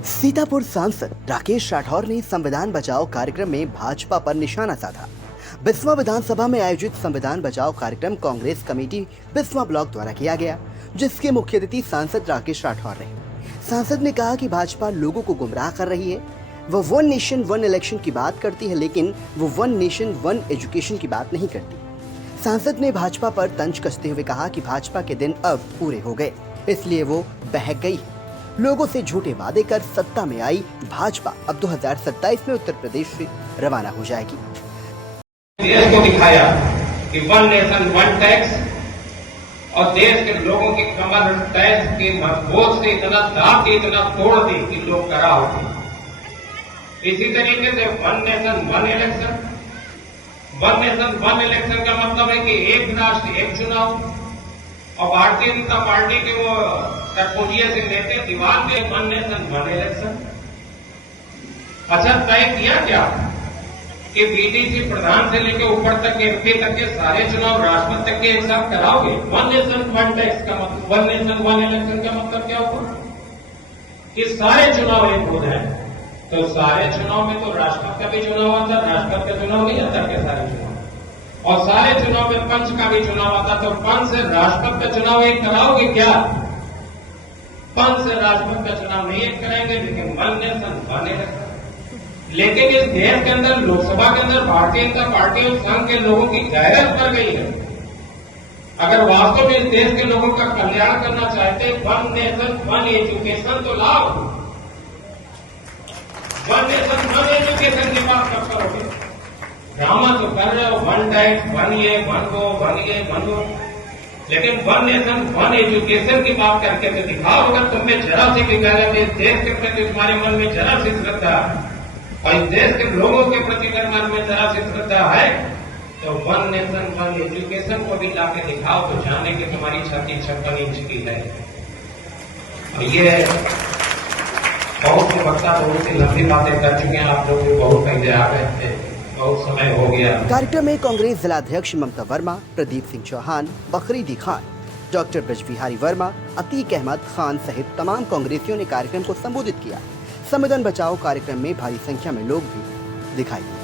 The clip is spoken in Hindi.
सीतापुर सांसद राकेश राठौर ने संविधान बचाओ कार्यक्रम में भाजपा पर निशाना साधा। बिस्वा विधानसभा में आयोजित संविधान बचाओ कार्यक्रम कांग्रेस कमेटी बिस्वा ब्लॉक द्वारा किया गया, जिसके मुख्य अतिथि सांसद राकेश राठौर रहे। सांसद ने कहा कि भाजपा लोगों को गुमराह कर रही है। वह वन नेशन वन इलेक्शन की बात करती है, लेकिन वो वन नेशन वन एजुकेशन की बात नहीं करती। सांसद ने भाजपा पर तंज कसते हुए कहा कि भाजपा के दिन अब पूरे हो गए, इसलिए वो बहक गई है। लोगों से झूठे वादे कर सत्ता में आई भाजपा अब 2027 में उत्तर प्रदेश से रवाना हो जाएगी। देश को दिखाया कि वन नेशन वन टैक्स और देश के लोगों के कमर टैक्स के बोझ से इतना दाब के इतना तोड़ दी कि लोग करा होते। इसी तरीके से one nation one election, one nation one election का मतलब है कि एक राष्ट्र एक चुनाव, और भारतीय जनता पार्टी के वो कठपुतलिया से लेते दीवार पे वन नेशन वन इलेक्शन। अच्छा, तय किया क्या कि बीडीसी प्रधान से लेकर ऊपर तक एमपी तक के सारे चुनाव राष्ट्रपति तक के एक साथ कराओगे। वन नेशन वन टैक्स का मतलब, वन नेशन वन इलेक्शन का मतलब क्या होगा कि सारे चुनाव एक हो जाए। तो सारे चुनाव में तो राष्ट्रपति का भी चुनाव आता, राष्ट्रपति का चुनाव नहीं आता क्या? सारे चुनाव और सारे चुनाव में पंच का भी चुनाव आता, तो पंच से राष्ट्रपति का चुनाव एक कराओगे क्या? पंच से राष्ट्रपति का चुनाव नहीं एक कराएंगे, लेकिन वन नेशन वन इलेक्शन। लेकिन इस देश के अंदर, लोकसभा के अंदर भारतीय जनता पार्टी और संघ के लोगों की गैरत बढ़ गई है। अगर वास्तव में इस देश के लोगों का कल्याण करना चाहते, वन नेशन वन एजुकेशन तो लाओ। वन नेशन वन एजुकेशन की बात कब करोगे? ड्रामा तो कर रहे हो, वन टैक्स वन ये वन वो वन ये वन वो, लेकिन वन नेशन वन एजुकेशन की बात करके तो दिखाओ। अगर तुम्हें जरा सी भी गैरत, इस देश के प्रति तुम्हारे मन में जरा सी श्रद्धा और इस देश के लोगों के प्रति अगर मन में जरा सी श्रद्धा है, तो वन नेशन वन एजुकेशन को भी लाके दिखाओ, तो जाने की तुम्हारी छाती 56 इंच की है। और ये बहुत से वक्ता बहुत सी लंबी बातें कर चुके हैं, आप लोग बहुत पहले आ गए थे, बहुत समय हो गया। कार्यक्रम में कांग्रेस जिलाध्यक्ष ममता वर्मा, प्रदीप सिंह चौहान, बखरीदी खान, डॉक्टर ब्रजबिहारी वर्मा, अतीक अहमद खान सहित तमाम कांग्रेसियों ने कार्यक्रम को संबोधित किया। संविधान बचाओ कार्यक्रम में भारी संख्या में लोग भी दिखाई दिए।